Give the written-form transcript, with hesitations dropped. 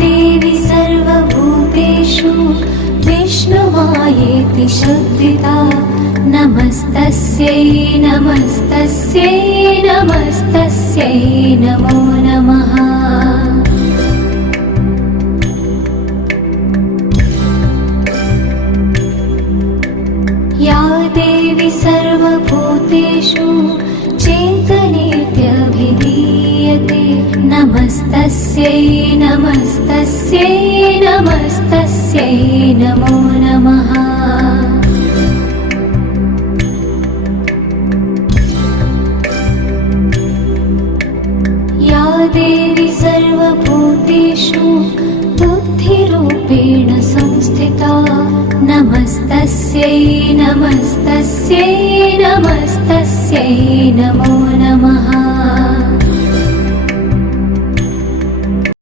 देवी सर्वभूतेषु विष्णुमायेति शब्दिता नमस्तस्यै नमस्तस्यै नमस्तस्यै नमो नमः। या देवी सर्वभूतेषु चेतनेत्यभिधीयते नमस्तस्यै नमस्तस्यै नमस्तस्यै नमो नमः। या देवी सर्वभूतेषु बुद्धिरूपेण संस्थिता नमस्तस्यै नमस्तस्यै नमस्तस्यै नमो नमः।